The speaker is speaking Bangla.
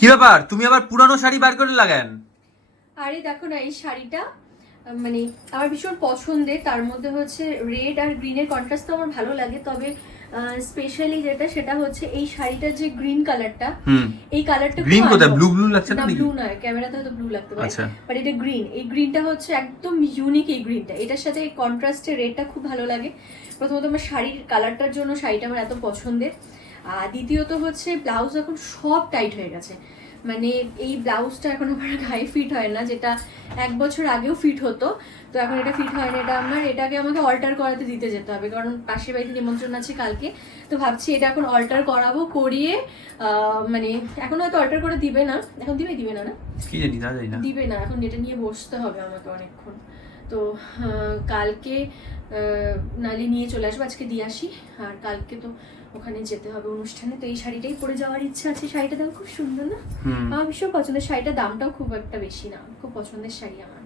কি ব্যাপার, তুমি আবার পুরানো শাড়ি বার করে লাগান? আরে দেখো না, এই শাড়িটা মানে আমার ভীষণ পছন্দের। তার মধ্যে হচ্ছে রেড আর গ্রিনের কন্ট্রাস্ট তো আমার ভালো লাগে, তবে স্পেশালি যেটা সেটা হচ্ছে এই শাড়িটার যে গ্রিন কালারটা, এই কালারটা গ্রিন কোথায়, ব্লু ব্লু লাগছে না? ব্লু নয়, ক্যামেরাতে হয়তো ব্লু লাগতে পারে, আচ্ছা, বাট এটা গ্রিন। এই গ্রিনটা হচ্ছে একদম ইউনিক। এই গ্রিনটা, এটার সাথে কন্ট্রাস্টে রেডটা খুব ভালো লাগে। প্রথমত আমার শাড়ির কালারটার জন্য শাড়িটা আমার এত পছন্দের। আর দ্বিতীয়ত হচ্ছে ব্লাউজ এখন সব টাইট হয়ে গেছে, মানে এই ব্লাউজটা এখন আমার গায়ে ফিট হয় না, যেটা 1 বছর আগেও ফিট হতো, তো এখন এটা ফিট হয় না। এটা এটাকে আমাকে অল্টার করাতে দিতে যেতে হবে, কারণ পাশের বাড়িতে নিমন্ত্রণ আছে কালকে, তো ভাবছি এটা এখন অল্টার করাবো, করিয়ে মানে এখন হয়তো অল্টার করে দিবে না, এখন দিবে না, না কি জানি, না জানি না, দিবে না। এখন এটা নিয়ে বসতে হবে আমাকে অনেকক্ষণ, তো কালকে নালি নিয়ে চলে আসবো, আজকে দিয়ে আসি, আর কালকে তো ওখানে যেতে হবে অনুষ্ঠানে, তো এই শাড়িটাই পরে যাওয়ার ইচ্ছা আছে। শাড়িটা দেখো খুব সুন্দর না, আমার ভীষণ পছন্দের। শাড়িটার দামটাও খুব একটা বেশি না, খুব পছন্দের শাড়ি আমার।